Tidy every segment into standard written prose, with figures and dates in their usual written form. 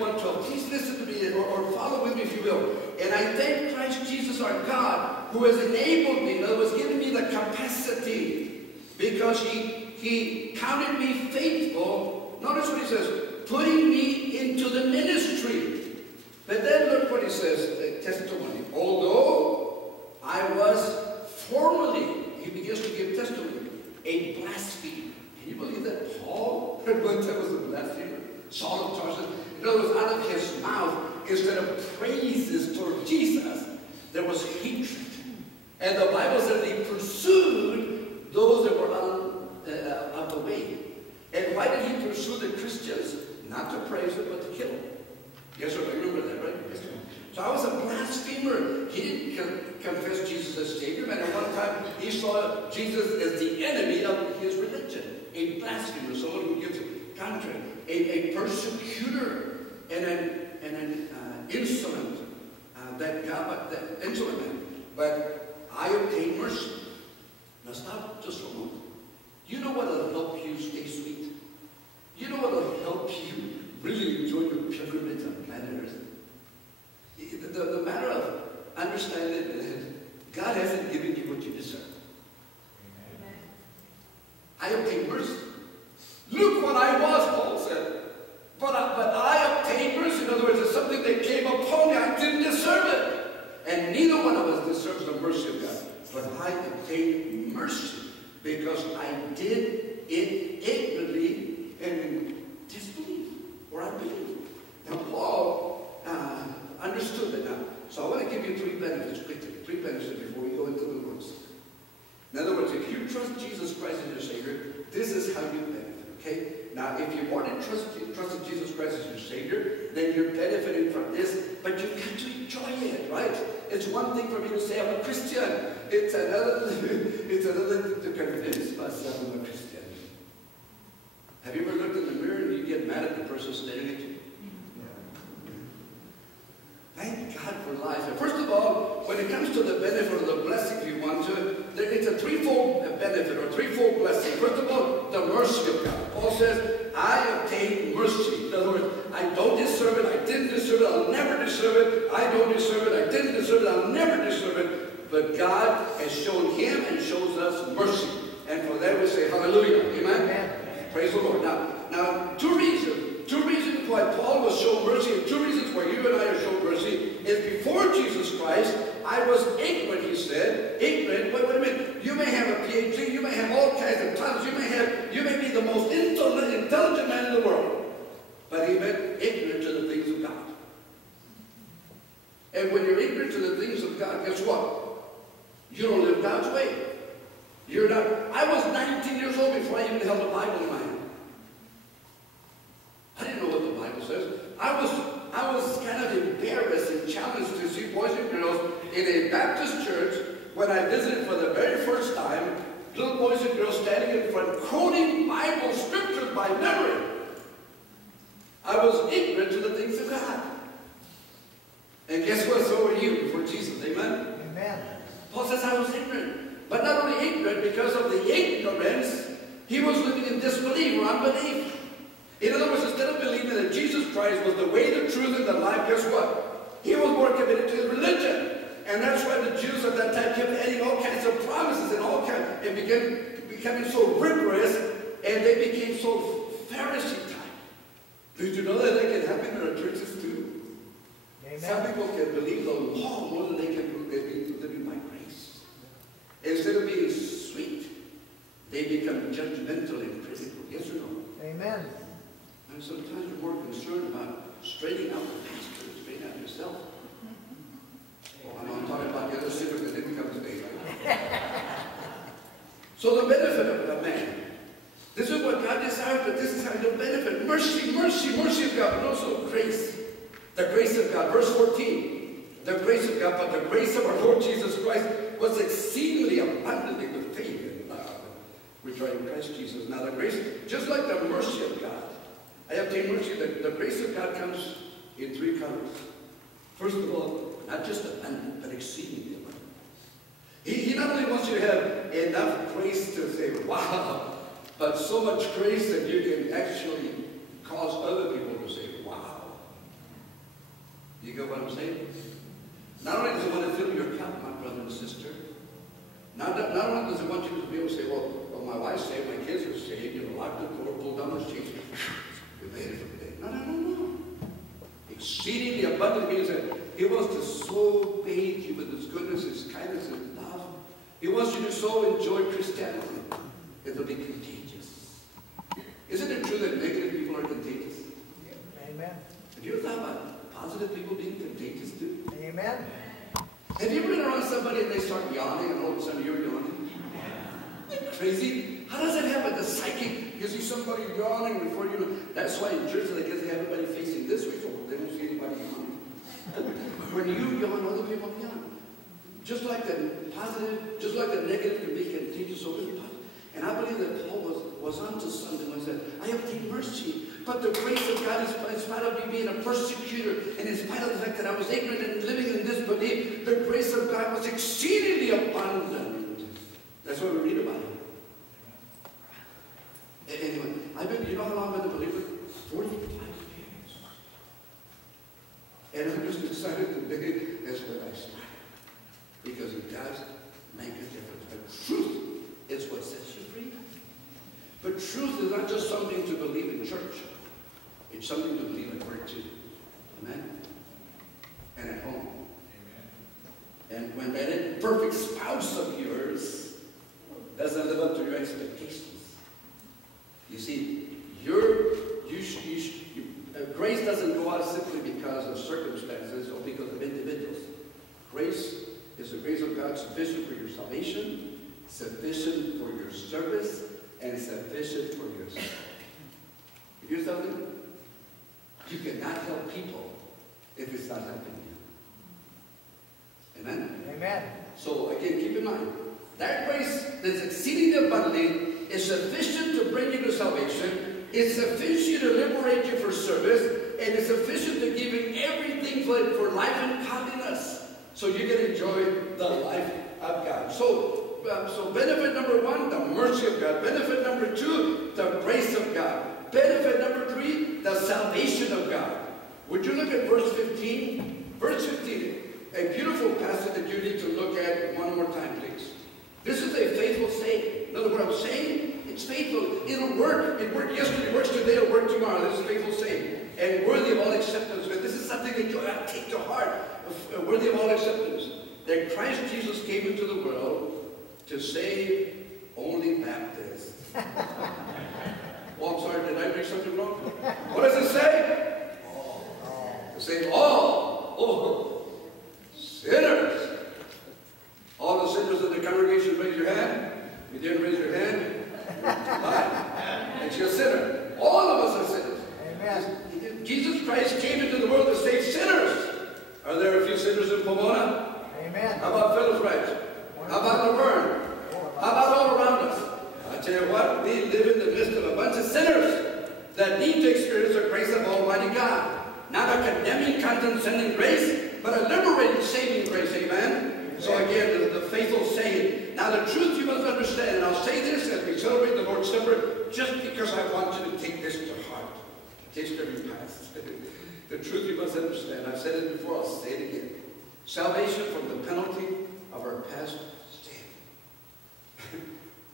1:12. Please listen to me or follow with me if you will. And I thank Christ Jesus our God who has enabled me, in other words, given me the capacity, because he counted me faithful. Notice what he says, putting me into the ministry. But then look what he says, testimony. Although I was formerly, he begins to give testimony, a blasphemer. Can you believe that Paul at one time was a blasphemer? Saul of Tarsus. In other words, out of his mouth, instead of praises toward Jesus, there was hatred. And the Bible says he pursued those that were out of the way. And why did he pursue the Christians? Not to praise them, but to kill them. Yes, sir, remember that, right? Yes, sir. So I was a blasphemer. He didn't confess Jesus as Savior. And at one time, he saw Jesus as the enemy of his religion. A blasphemer, someone who gives contrary. A persecutor and an insolent, insolent man. But I obtained mercy. Now stop just for a moment. You know what will help you stay sweet? You know what will help you really enjoy your pilgrimage on planet Earth? The matter of understanding that God hasn't given you what you deserve. Amen. I obtained mercy. Look what I was, Paul said. But I obtained mercy. In other words, it's something that came upon me. I didn't deserve it. And neither one of us deserves the mercy of God. But I obtained mercy because I did it ignorantly and in disbelief or unbelief. Now, Paul understood that now. So I want to give you three benefits quickly. Three benefits before we go into the words. In other words, if you trust Jesus Christ as your Savior, this is how you benefit. Okay? Now, if you've already trusted Jesus Christ as your Savior, then you're benefiting from this, but you've got to enjoy it, right? It's one thing for me to say I'm a Christian. It's another thing to convince myself I'm a Christian. Have you ever looked in the mirror and you get mad at the person staring at you? Thank God for life. And first of all, when it comes to the benefit or the blessing, if you want to, it's a threefold benefit or threefold blessing. First of all, the mercy of God. Paul says, I obtained mercy. In other words, I don't deserve it, I didn't deserve it, I'll never deserve it, I don't deserve it, I didn't deserve it, I'll never deserve it. But God has shown him and shows us mercy. And for that we say hallelujah. Amen? Amen. Praise the Lord. Now, two reasons why Paul was shown mercy, and two reasons why you and I are shown mercy, is before Jesus Christ, I was ignorant, he said. Ignorant, wait a minute. You may have a PhD, you may have all kinds of titles, you may be the most intelligent man in the world. But he meant ignorant to the things of God. And when you're ignorant to the things of God, guess what? You don't live God's way. You're not. I was 19 years old before I even held a Bible in my hand. I didn't know what the Bible says. I was kind of embarrassed and challenged to see boys and girls in a Baptist church when I visited for the very first time, little boys and girls standing in front quoting Bible scriptures by memory. I was ignorant to the things of God. And guess what? So were you before Jesus. Amen? Amen. Paul says I was ignorant. But not only ignorant, because of the ignorance, he was living in disbelief or unbelief. In other words, instead of believing that Jesus Christ was the way, the truth, and the life, guess what? He was more committed to his religion. And that's why the Jews at that time kept adding all kinds of promises and all kinds, and becoming so rigorous, and they became so Pharisee type. Did you know that can happen in our churches too? Amen. Some people can believe the law more than they can believe living by grace. Instead of being sweet, they become judgmental and critical. Yes or no? Amen. And sometimes you're more concerned about straightening out the pastor than straightening out yourself. Oh, I'm not talking about the other sinners that didn't come to faith. So the benefit of a man. This is what God desires, but this is how you'll benefit. Mercy, mercy, mercy of God, but also grace. The grace of God. Verse 14. The grace of God, but the grace of our Lord Jesus Christ was exceedingly abundantly with faith and love, which are in Christ Jesus. Now the grace, just like the mercy of God, I obtain mercy. The grace of God comes in three colors. First of all, not just abundant, but exceedingly abundant. He not only wants you to have enough grace to say, wow, but so much grace that you can actually cause other people to say, wow. You get what I'm saying? Not only does it want to fill your cup, my brother and sister, not only does it want you to be able to say, well, my wife's saved, my kids are saved, you know, lock the door, pull down the sheets, we made it for the day. No. Exceedingly abundant means that He wants to so bathe you with His goodness, His kindness, His love. He wants you to so enjoy Christianity. It'll be contagious. Isn't it true that negative people are contagious? Amen. Have you ever thought about positive people being contagious too? Amen. Have you ever been around somebody and they start yawning and all of a sudden you're yawning? Isn't that crazy? How does that happen? The psychic, you see somebody yawning before you know. That's why in churches I guess they have everybody facing this way so they don't see anybody yawning. When you yawn, other people yawn. Just like the positive, just like the negative can be contagious over the positive. And I believe that Paul was onto something when he said, I obtained mercy, but the grace of God, in spite of me being a persecutor, and in spite of the fact that I was ignorant and living in disbelief, the grace of God was exceedingly abundant. That's what we read about it. Anyway, you know how long I've been a believer? 45 years. And I just decided today, that's what I started. Because it does make a difference. But truth is what sets you free. But truth is not just something to believe in church. It's something to believe at work too. Amen? And at home. Amen. And when that imperfect spouse of yours doesn't live up to your expectations. You see, grace doesn't go out simply because of circumstances or because of individuals. Grace is the grace of God sufficient for your salvation, sufficient for your service, and sufficient for yourself. Here's something. You cannot help people if it's not helping you. Amen? Amen. So again, keep in mind, that grace that's exceedingly abundantly is sufficient to bring you to salvation, it's sufficient to liberate you for service, and it's sufficient to give you everything for life and godliness. So you can enjoy the life of God. So benefit number one, the mercy of God. Benefit number two, the grace of God. Benefit number three, the salvation of God. Would you look at verse 15? Verse 15, a beautiful passage that you need to look at one more time, please. This is a faithful saying. In other words, what I'm saying, it's faithful. It'll work. It worked yesterday, it works today, it'll work tomorrow. This is a faithful saying. And worthy of all acceptance. This is something that you have to take to heart. Worthy of all acceptance. That Christ Jesus came into the world to save only Baptists. Oh, I'm sorry, did I read something wrong? What does it say? To save all. Oh, sinners. All the sinners in the congregation, raise your hand. You didn't raise your hand? It's your sinner. All of us are sinners. Amen. Jesus Christ came into the world to save sinners. Are there a few sinners in Pomona? Amen. How about Philipsburg? How about Laverne? How about all around us? I tell you what, we live in the midst of a bunch of sinners that need to experience the grace of Almighty God. Not a condemning, condescending grace, but a liberating, saving grace. Amen? So again, the faithful saying. Now the truth you must understand, and I'll say this as we celebrate the Lord's Supper, just because I want you to take this to heart. Taste every past. The truth you must understand. I've said it before, I'll say it again. Salvation from the penalty of our past sin.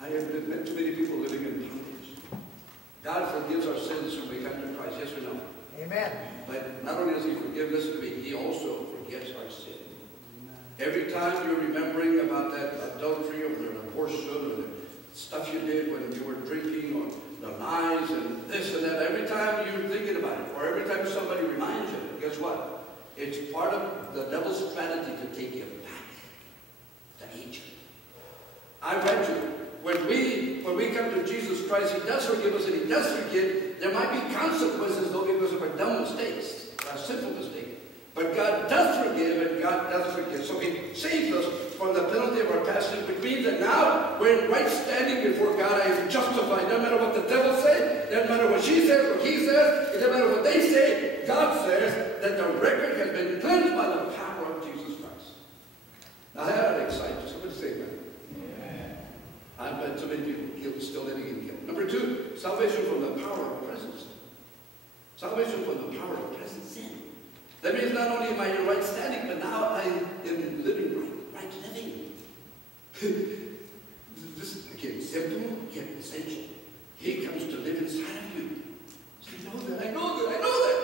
I have met too many people living in bondage. God forgives our sins when we come to Christ. Yes or no? Amen. But not only does He forgive us, He also forgives our sin. Every time you're remembering about that adultery or the abortion or the stuff you did when you were drinking or the lies and this and that, every time you're thinking about it or every time somebody reminds you, guess what? It's part of the devil's strategy to take you back to Egypt. I read you. When we come to Jesus Christ, He does forgive us and He does forgive. There might be consequences though because of our dumb mistakes, our sinful mistakes. But God does forgive and God does forgive. So He saves us from the penalty of our past sin, which means that now we're in right standing before God. I am justified. No matter what the devil says, no matter what she says, what he says, it doesn't matter what they say, God says that the record has been cleansed by the power of Jesus Christ. Now that would excite you. Somebody say that. I've met so many people still living in guilt. Number two, salvation from the power of present sin. Salvation from the power of present sin. That means not only am I in right standing, but now I am living right living. This, again, simple yet essential. He comes to live inside of you. So I know that, I know that, I know that.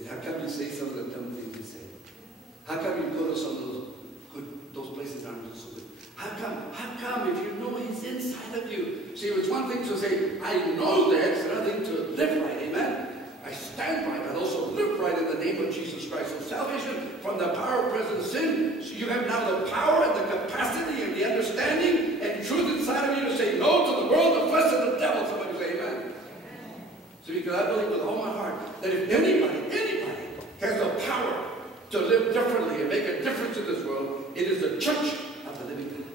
And how come you say some of the dumb things you say? How come you go to some of those places aren't so good? How come if you know He's inside of you? See, it's one thing to say, I know that, it's another thing to live right, amen? I stand right, but also live right in the name of Jesus Christ. So salvation from the power of present sin. So you have now the power and the capacity and the understanding and truth inside of you to say no to the world, the flesh, and the devil. Somebody say amen. So because I believe with all my heart that if anybody has the power to live differently and make a difference in this world, it is the church of the living God.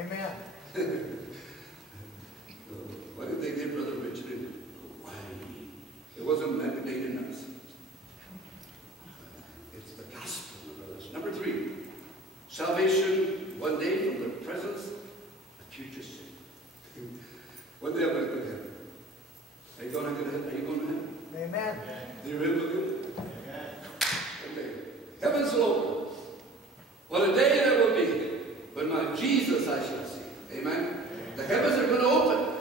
Amen. Why did they give Brother Richard in Hawaii? It wasn't made in us. It's the gospel, my brothers. Number 3, salvation one day from the presence of future sin. One day I'm going to go to heaven. Are you going to heaven? Are you going to heaven? Amen. Do you really believe it? Okay. Heavens will open. What a day that will be when my Jesus I shall see. Amen. The heavens are going to open.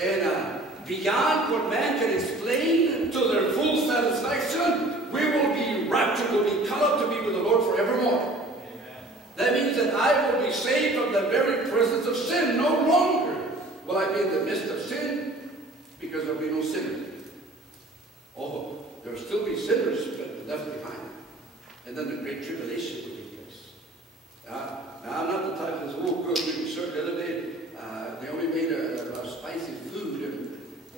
And beyond what man can explain to their full satisfaction, we will be raptured, will be caught up to be with the Lord forevermore. Amen. That means that I will be saved from the very presence of sin. No longer will I be in the midst of sin, because there will be no sinner. Oh, there will still be sinners left behind. And then the great tribulation will take place. Now I'm not the type that says, oh, good, we served the other day. They only made a spicy food,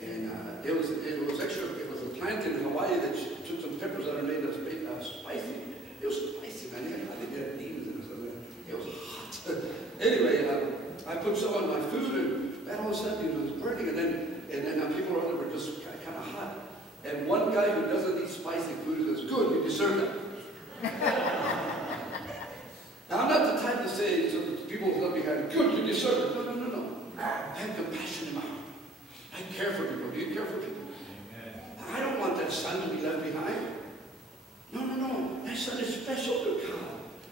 and it was a plant in Hawaii that took some peppers that are made of spicy. It was spicy, man. They had demons in it. It was hot. Anyway, I put some on my food, and all of a sudden it was burning, and then people around there were just kind of hot. And one guy who doesn't eat spicy food says, "Good, you deserve that." Now I'm not the type to say to people who left behind, "Good, you deserve it." No. I have compassion in my heart. I care for people. Do you care for people? Amen. I don't want that son to be left behind. No. That son is special to God.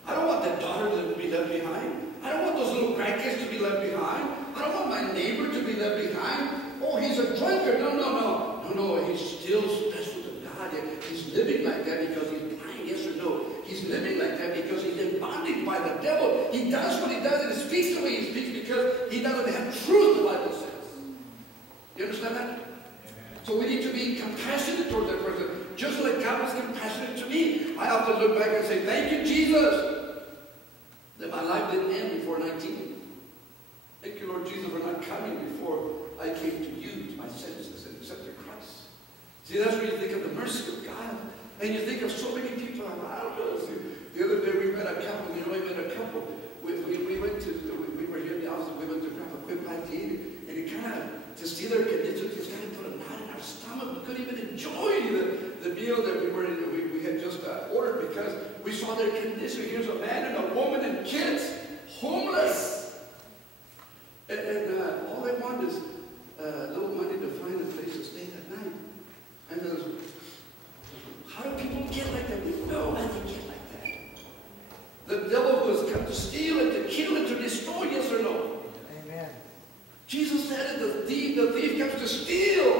I don't want that daughter to be left behind. I don't want those little grandkids to be left behind. I don't want my neighbor to be left behind. Oh, he's a drunkard. No. He's still special to God. He's living like that because he's blind. Yes or no? He's living like that because he's in bondage by the devil. He does what he does and he speaks the way he speaks because he doesn't have truth, the Bible says. You understand that? Amen. So we need to be compassionate towards that person, just like God was compassionate to me. I often look back and say, thank you, Jesus, that my life didn't end before 19. Thank you, Lord Jesus, for not coming before I came to you, to my senses, and accepted Christ. See, that's where you think of the mercy of God. And you think of so many people around us. The other day we met a couple. We were here in the office. We went to grab a quick bite to eat, and it kind of, to see their condition, just kind of put a knot in our stomach. We couldn't even enjoy the meal that we had just ordered because we saw their condition. Here's a man and a woman and kids, homeless, and all they want is a little money to find a place to stay that night. And how do people get like that? We know how they get like that. The devil who has come to steal and to kill and to destroy, yes or no? Amen. Jesus said it, the thief comes to steal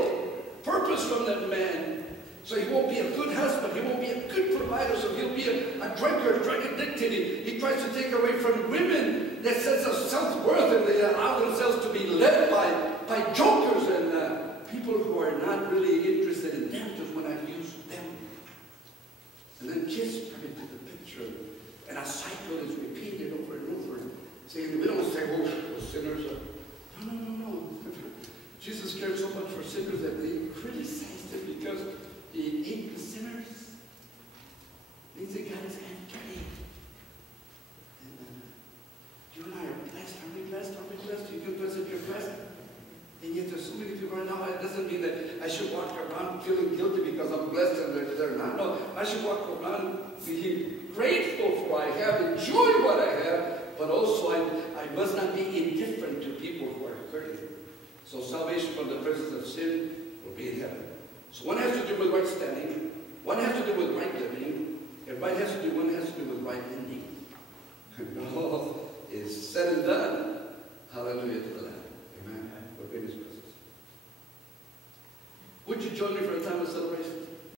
purpose from that man. So he won't be a good husband, he won't be a good provider, so he'll be a drunkard, drug addicted. He tries to take away from women that sense of self-worth, and they allow themselves to be led by jokers and people who are not really interested in them, just want to use them. And then kids come into the picture, and a cycle is repeated over and over. Saying, we don't say, oh, sinners are. No. Jesus cared so much for sinners that they criticized him because he ate with sinners. He said, God is hand dirty. And you and I are blessed. Are we blessed? Are we blessed? You can bless if you're blessed. And yet there's so many people right now, it doesn't mean that I should walk around feeling guilty because I'm blessed and they're not. No, I should walk around being grateful for what I have, enjoy what I have, but also I must not be indifferent to people who are hurting. So salvation from the presence of sin will be in heaven. So one has to do with right standing, One has to do with right living, and one has to do with right ending. And all is said and done. Hallelujah to the Lamb. Amen. For great is presence. Would you join me for a time of celebration?